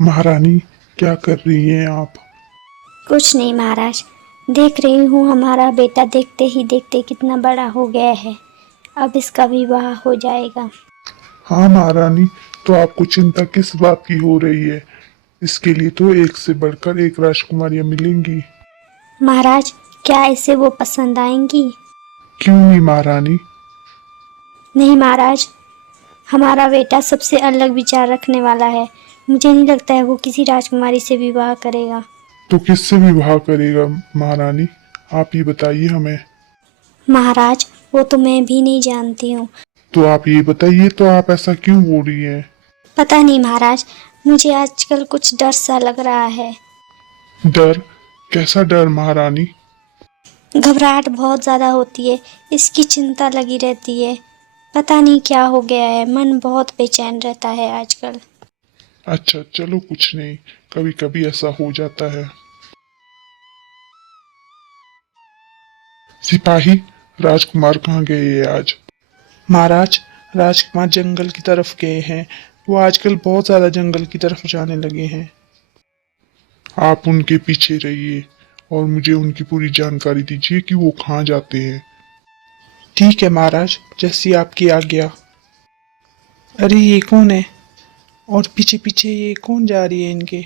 महारानी, क्या कर रही हैं आप? कुछ नहीं महाराज, देख रही हूँ हमारा बेटा देखते ही देखते कितना बड़ा हो गया है। अब इसका विवाह हो जाएगा। हाँ महारानी, तो आपको चिंता किस बात की हो रही है? इसके लिए तो एक से बढ़कर एक राजकुमारियां मिलेंगी। महाराज, क्या इसे वो पसंद आएंगी? क्यों नहीं महारानी? नहीं महाराज, हमारा बेटा सबसे अलग विचार रखने वाला है। मुझे नहीं लगता है वो किसी राजकुमारी से विवाह करेगा। तो किससे विवाह करेगा महारानी? आप ये बताइए हमें। महाराज, वो तो मैं भी नहीं जानती हूँ। तो आप ये बताइए, तो आप ऐसा क्यों बोल रही हैं? पता नहीं महाराज, मुझे आजकल कुछ डर सा लग रहा है। डर? कैसा डर महारानी? घबराहट बहुत ज़्यादा होती है, इसकी चिंता लगी रहती है। पता नहीं क्या हो गया है, मन बहुत बेचैन रहता है आजकल। अच्छा चलो, कुछ नहीं, कभी कभी ऐसा हो जाता है। सिपाही, राजकुमार कहाँ गए हैं आज? महाराज, राजकुमार जंगल की तरफ गए हैं। वो आजकल बहुत ज्यादा जंगल की तरफ जाने लगे हैं। आप उनके पीछे रहिए और मुझे उनकी पूरी जानकारी दीजिए कि वो कहाँ जाते हैं। ठीक है महाराज, जैसी आपकी आज्ञा। अरे ये कौन है? और पीछे पीछे ये कौन जा रही है इनके?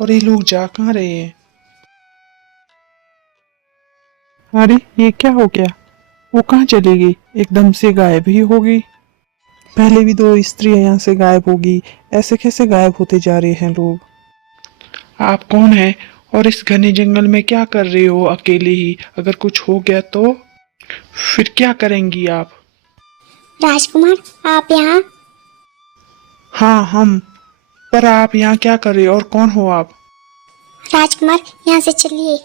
और ये लोग जा कहाँ रहे हैं? अरे ये क्या हो गया? वो कहाँ चली गई? एकदम से गायब ही हो गई। पहले भी दो स्त्रियां यहाँ से गायब होगी, ऐसे कैसे गायब होते जा रहे हैं लोग? आप कौन हैं और इस घने जंगल में क्या कर रहे हो अकेले ही? अगर कुछ हो गया तो फिर क्या करेंगी आप? राजकुमार, आप यहाँ? हाँ हम। पर आप यहाँ क्या कर रहे हो और कौन हो आप? राजकुमार, यहाँ से चलिए,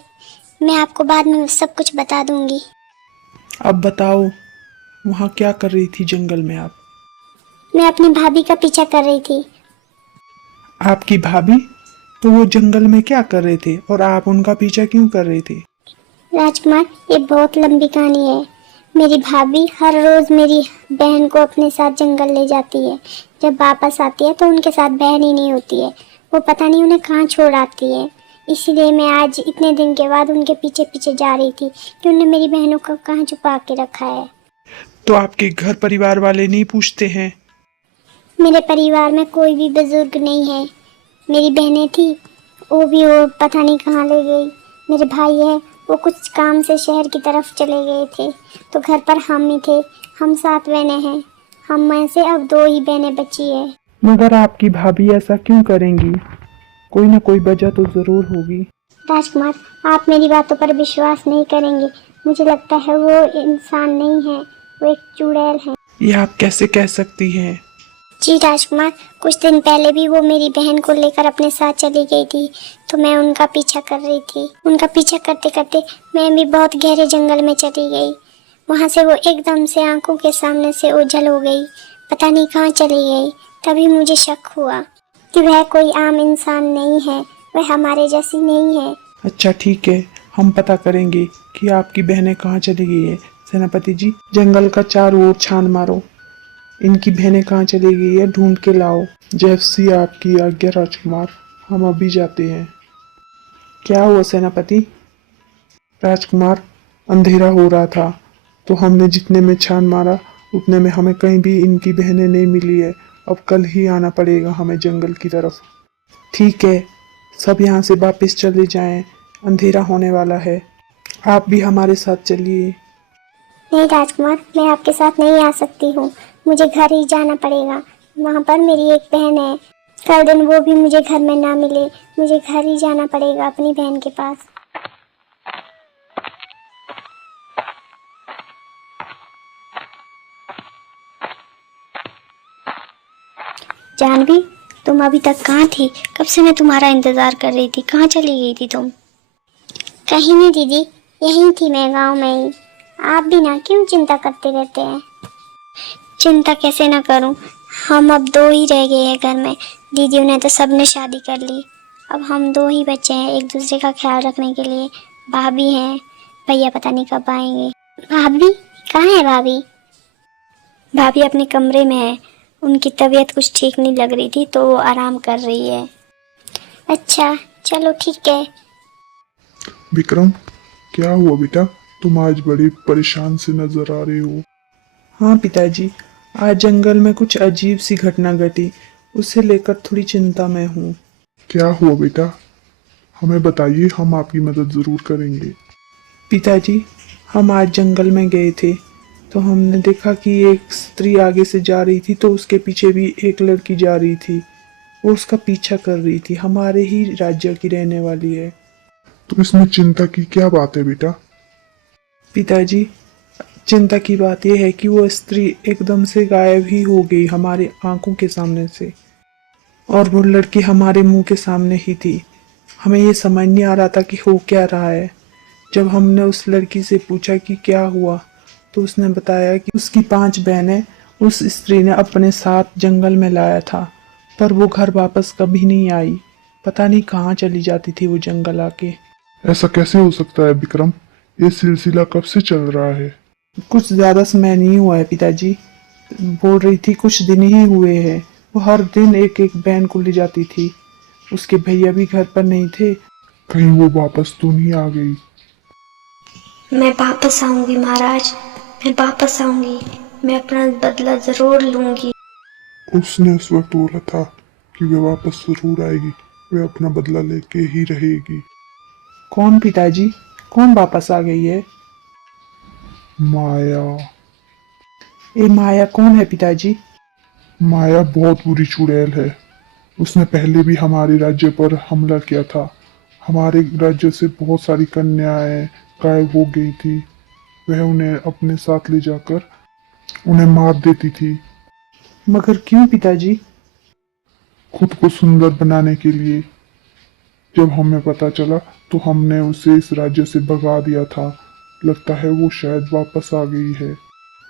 मैं आपको बाद में सब कुछ बता दूंगी। अब बताओ, वहाँ क्या कर रही थी जंगल में आप? मैं अपनी भाभी का पीछा कर रही थी। आपकी भाभी? तो वो जंगल में क्या कर रहे थे और आप उनका पीछा क्यों कर रहे थे? राजकुमार, ये बहुत लंबी कहानी है। मेरी भाभी हर रोज मेरी बहन को अपने साथ जंगल ले जाती है। जब वापस आती है तो उनके साथ बहन ही नहीं होती है। वो पता नहीं उन्हें कहाँ छोड़ आती है। इसीलिए मैं आज इतने दिन के बाद उनके पीछे पीछे जा रही थी कि उन्हें मेरी बहनों को कहाँ छुपा के रखा है। तो आपके घर परिवार वाले नहीं पूछते हैं? मेरे परिवार में कोई भी बुजुर्ग नहीं है। मेरी बहनें थी, वो पता नहीं कहाँ ले गई। मेरे भाई है, वो कुछ काम से शहर की तरफ चले गए थे। तो घर पर हम ही थे। हम 7 बहनें हैं। हम में से अब 2 ही बहनें बची है। मगर आपकी भाभी ऐसा क्यों करेंगी? कोई ना कोई वजह तो जरूर होगी। राजकुमार, आप मेरी बातों पर विश्वास नहीं करेंगे। मुझे लगता है वो इंसान नहीं है, वो एक चुड़ैल है। ये आप कैसे कह सकती हैं? जी राजकुमार, कुछ दिन पहले भी वो मेरी बहन को लेकर अपने साथ चली गई थी, तो मैं उनका पीछा कर रही थी। उनका पीछा करते करते मैं भी बहुत गहरे जंगल में चली गई। वहाँ से वो एकदम से आंखों के सामने से ओझल हो गई। पता नहीं कहाँ चली गई। तभी मुझे शक हुआ कि वह कोई आम इंसान नहीं है, वह हमारे जैसी नहीं है। अच्छा ठीक है, हम पता करेंगे कि आपकी बहनें कहाँ चली गई है। सेनापति जी, जंगल का चारों ओर छान मारो। इनकी बहनें कहाँ चली गई है ढूंढ के लाओ। जैसी आपकी आज्ञा राजकुमार, हम अभी जाते हैं। क्या हुआ सेनापति? राजकुमार, अंधेरा हो रहा था तो हमने जितने में छान मारा उतने में हमें कहीं भी इनकी बहनें नहीं मिली है। अब कल ही आना पड़ेगा हमें जंगल की तरफ। ठीक है, सब यहाँ से वापस चले जाएं, अंधेरा होने वाला है। आप भी हमारे साथ चलिए। नहीं राजकुमार, मैं आपके साथ नहीं आ सकती हूँ। मुझे घर ही जाना पड़ेगा। वहाँ पर मेरी एक बहन है। कल दिन वो भी मुझे घर में ना मिले। मुझे घर ही जाना पड़ेगा अपनी बहन के पास। जानवी, तुम अभी तक कहाँ थी? कब से मैं तुम्हारा इंतजार कर रही थी। कहाँ चली गई थी तुम? कहीं नहीं दीदी, यहीं थी मैं, गांव में ही। आप भी ना क्यों चिंता करते रहते हैं? चिंता कैसे ना करूं, हम अब दो ही रह गए हैं घर में। दीदियों ने तो सबने शादी कर ली, अब हम दो ही बच्चे हैं एक दूसरे का ख्याल रखने के लिए। भाभी हैं, भैया पता नहीं कब आएंगे। भाभी कहाँ है भाभी? भाभी अपने कमरे में है, उनकी तबीयत कुछ ठीक नहीं लग रही थी तो वो आराम कर रही है। अच्छा चलो ठीक है। विक्रम, क्या हुआ बेटा? तुम आज बड़ी परेशान से नजर आ रहे हो। हाँ पिताजी, आज जंगल में कुछ अजीब सी घटना घटी, उसे लेकर थोड़ी चिंता में हूँ। क्या हुआ बेटा? हमें बताइए, हम आपकी मदद जरूर करेंगे। पिताजी, हम आज जंगल में गए थे तो हमने देखा कि एक स्त्री आगे से जा रही थी तो उसके पीछे भी एक लड़की जा रही थी। वो उसका पीछा कर रही थी, हमारे ही राज्य की रहने वाली है। तो इसमें चिंता की क्या बात है बेटा? पिताजी, चिंता की बात यह है कि वो स्त्री एकदम से गायब ही हो गई हमारी आंखों के सामने से, और वो लड़की हमारे मुंह के सामने ही थी। हमें ये समझ नहीं आ रहा था कि हो क्या रहा है। जब हमने उस लड़की से पूछा कि क्या हुआ तो उसने बताया कि उसकी 5 बहनें उस स्त्री ने अपने साथ जंगल में लाया था, पर वो घर वापस कभी नहीं आई। पता नहीं कहाँ चली जाती थी वो जंगल आके। ऐसा कैसे हो सकता है विक्रम? ये सिलसिला कब से चल रहा है? कुछ ज़्यादा समय नहीं हुआ है पिताजी, बोल रही थी कुछ दिन ही हुए हैं। वो हर दिन एक एक बहन को ले जाती थी। उसके भैया भी घर पर नहीं थे। कहीं वो वापस तो नहीं आ गई? मैं वापस आऊंगी महाराज, मैं वापस आऊंगी, मैं अपना बदला जरूर लूंगी। उसने उस वक्त बोला था कि वे वापस जरूर आएगी, वे अपना बदला लेके ही रहेगी। कौन पिताजी, कौन वापस आ गई है? माया। ये माया कौन है पिताजी? माया बहुत बुरी चुड़ैल है। उसने पहले भी हमारे राज्य पर हमला किया था। हमारे राज्य से बहुत सारी कन्याएं गायब हो गई थी। वह उन्हें अपने साथ ले जाकर उन्हें मार देती थी। मगर क्यों पिताजी? खुद को सुंदर बनाने के लिए। जब हमें पता चला तो हमने उसे इस राज्य से भगा दिया था। लगता है वो शायद वापस आ गई है।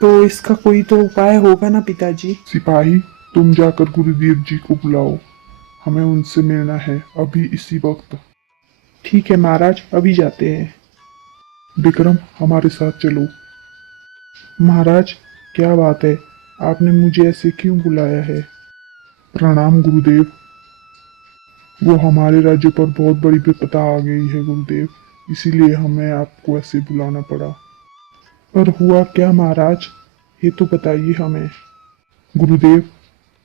तो इसका कोई तो उपाय होगा ना पिताजी? सिपाही, तुम जाकर गुरुदेव जी को बुलाओ, हमें उनसे मिलना है अभी इसी वक्त। ठीक है महाराज, अभी जाते हैं। विक्रम, हमारे साथ चलो। महाराज, क्या बात है, आपने मुझे ऐसे क्यों बुलाया है? प्रणाम गुरुदेव। वो हमारे राज्य पर बहुत बड़ी विपदा आ गई है गुरुदेव, इसीलिए हमें आपको ऐसे बुलाना पड़ा। पर हुआ क्या महाराज, ये तो बताइए हमें। गुरुदेव,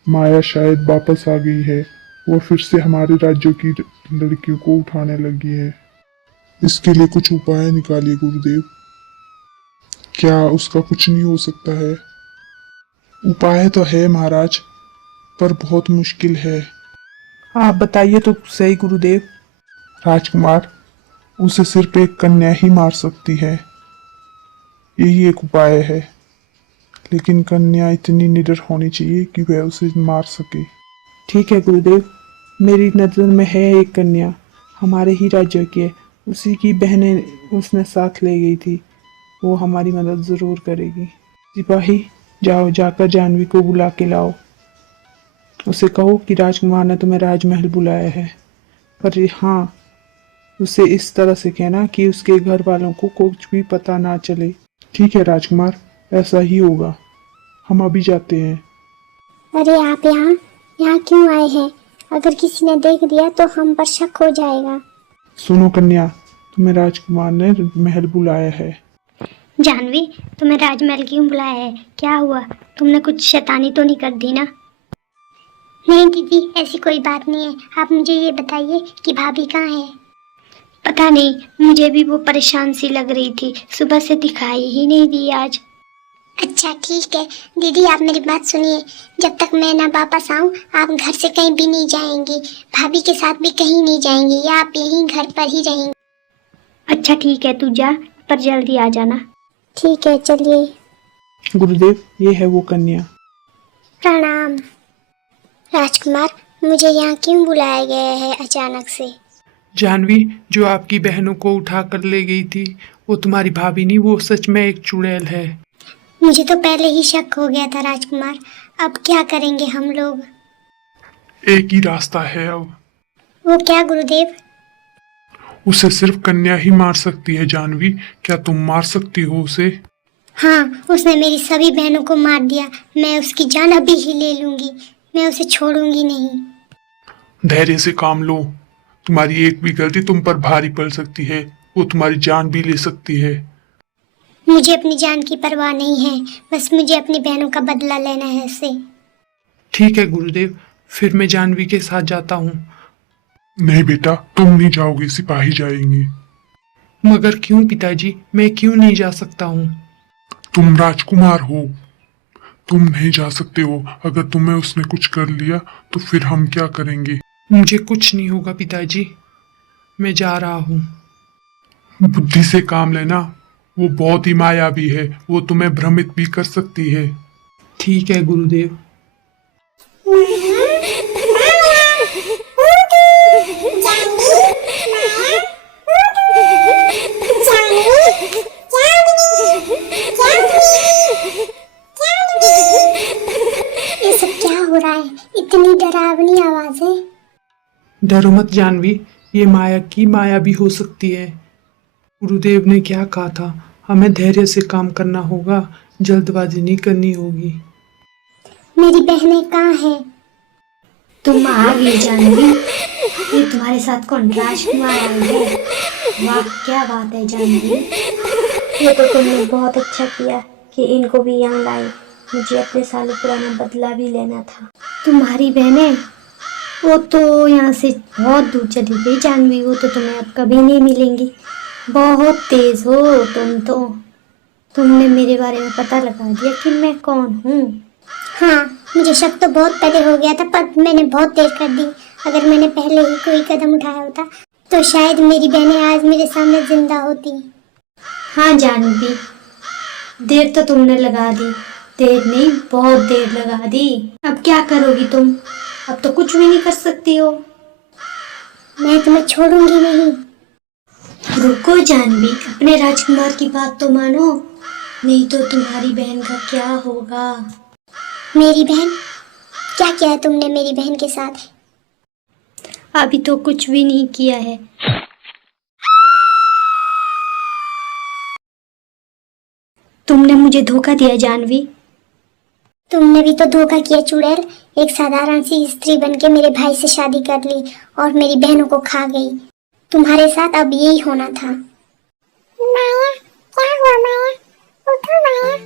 माया शायद वापस आ गई है। वो फिर से हमारे राज्य की लड़कियों को उठाने लगी है। इसके लिए कुछ उपाय निकालिए गुरुदेव। क्या उसका कुछ नहीं हो सकता है? उपाय तो है महाराज, पर बहुत मुश्किल है। आप बताइए तो सही गुरुदेव। राजकुमार, उसे सिर्फ एक कन्या ही मार सकती है, यही एक उपाय है। लेकिन कन्या इतनी निडर होनी चाहिए कि वह उसे मार सके। ठीक है गुरुदेव, मेरी नज़र में है एक कन्या, हमारे ही राज्य की है। उसी की बहनें उसने साथ ले गई थी, वो हमारी मदद ज़रूर करेगी। सिपाही, जाओ जाकर जानवी को बुला के लाओ। उसे कहो कि राजकुमार ने तुम्हें राजमहल बुलाया है, पर हाँ, उसे इस तरह से कहना कि उसके घर वालों को कुछ भी पता ना चले। ठीक है राजकुमार, ऐसा ही होगा। हम अभी जाते हैं। अरे आप यहाँ यहाँ क्यों आए हैं? अगर किसी ने देख दिया तो हम पर शक हो जाएगा। सुनो कन्या, तुम्हें राजकुमार ने महल बुलाया है। जानवी, तुम्हें राजमहल क्यों बुलाया है? क्या हुआ? तुमने कुछ शैतानी तो नहीं कर दी ना? नहीं दीदी, ऐसी कोई बात नहीं है। आप मुझे ये बताइए कि भाभी कहाँ है? पता नहीं, मुझे भी वो परेशान सी लग रही थी, सुबह से दिखाई ही नहीं दी आज। अच्छा ठीक है दीदी, आप मेरी बात सुनिए। जब तक मैं ना वापस आऊँ आप घर से कहीं भी नहीं जाएंगी, भाभी के साथ भी कहीं नहीं जाएंगी, या आप यहीं घर पर ही रहेंगी। अच्छा ठीक है, तू जा, पर जल्दी आ जाना। ठीक है, चलिए। गुरुदेव, ये है वो कन्या। प्रणाम। राजकुमार, मुझे यहाँ क्यों बुलाया गया है अचानक से? जानवी, जो आपकी बहनों को उठा कर ले गई थी वो तुम्हारी भाभी नहीं, वो सच में एक चुड़ैल है। मुझे तो पहले ही शक हो गया था राजकुमार। अब क्या करेंगे हम लोग? एक ही रास्ता है अब। वो क्या गुरुदेव? उसे सिर्फ कन्या ही मार सकती है जानवी। क्या तुम मार सकती हो उसे? हाँ, उसने मेरी सभी बहनों को मार दिया। मैं उसकी जान अभी ही ले लूंगी। मैं उसे छोड़ूंगी नहीं। धैर्य से काम लो। तुम्हारी एक भी गलती तुम पर भारी पड़ सकती है। वो तुम्हारी जान भी ले सकती है। मुझे अपनी जान की परवाह नहीं है, बस मुझे अपनी बहनों का बदला लेना है उससे। ठीक है गुरुदेव, फिर मैं जानवी के साथ जाता हूँ। नहीं बेटा, तुम नहीं जाओगे, सिपाही जाएंगे। मगर क्यों पिताजी, मैं क्यों नहीं जा सकता हूँ? तुम राजकुमार हो, तुम नहीं जा सकते हो। अगर तुम्हें उसने कुछ कर लिया तो फिर हम क्या करेंगे? मुझे कुछ नहीं होगा पिताजी, मैं जा रहा हूँ। बुद्धि से काम लेना। वो बहुत ही मायावी है, वो तुम्हें भ्रमित भी कर सकती है। ठीक है गुरुदेव। ये सब क्या हो रहा है? इतनी डरावनी आवाजें। डरो मत जानवी, ये माया की माया भी हो सकती है। गुरुदेव ने क्या कहा था, हमें धैर्य से काम करना होगा, जल्दबाजी नहीं करनी होगी। मेरी बहनें कहाँ हैं? तुम आ गई जानवी। ये तुम्हारे साथ कौन राजकुमार आई है? वाह, क्या बात है जानवी। ये तो तुमने बहुत अच्छा किया कि इनको भी यहाँ लाई। मुझे अपने सालों पुराना बदला भी लेना था। तुम्हारी बहनें वो तो यहाँ से बहुत दूर चली गई जानवी। वो तो तुम्हें अब कभी नहीं मिलेंगी। बहुत तेज हो तुम तो। तुमने मेरे बारे में पता लगा दिया कि मैं कौन हूँ। हाँ, मुझे शक तो बहुत पहले हो गया था, पर मैंने बहुत देर कर दी। अगर मैंने पहले ही कोई कदम उठाया होता तो शायद मेरी बहनें आज मेरे सामने जिंदा होती। हाँ जानवी, देर तो तुमने लगा दी। देर नहीं, बहुत देर लगा दी। अब क्या करोगी तुम? अब तो कुछ भी नहीं कर सकती हो। मैं तुम्हें छोड़ूंगी नहीं। रुको जानवी, अपने राजकुमार की बात तो मानो, नहीं तो तुम्हारी बहन का क्या होगा। मेरी बहन? क्या किया है तुमने मेरी बहन के साथ? अभी तो कुछ भी नहीं किया है। तुमने मुझे धोखा दिया जानवी। तुमने भी तो धोखा किया चुड़ैल। एक साधारण सी स्त्री बनके मेरे भाई से शादी कर ली और मेरी बहनों को खा गई। तुम्हारे साथ अब यही होना था। माया, क्या हुआ माया? उठो माया,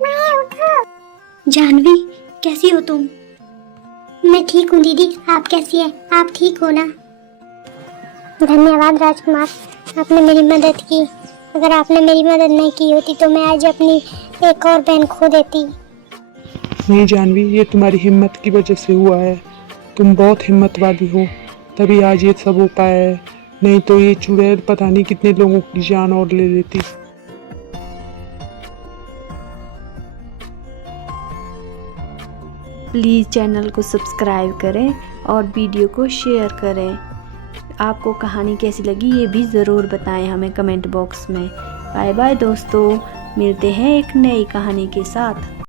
माया उठो। जानवी, कैसी हो तुम? मैं ठीक हूँ दीदी, आप कैसी हैं? आप ठीक हो ना? धन्यवाद राजकुमार, आपने मेरी मदद की। अगर आपने मेरी मदद नहीं की होती तो मैं आज अपनी एक और बहन खो देती। नहीं जानवी, ये तुम्हारी हिम्मत की वजह से हुआ है। तुम बहुत हिम्मत वाली हो, तभी आज ये सब हो पाया है। नहीं तो ये चुड़ैल पता नहीं कितने लोगों की जान और ले लेती। प्लीज़ चैनल को सब्सक्राइब करें और वीडियो को शेयर करें। आपको कहानी कैसी लगी ये भी ज़रूर बताएं हमें कमेंट बॉक्स में। बाय बाय दोस्तों, मिलते हैं एक नई कहानी के साथ।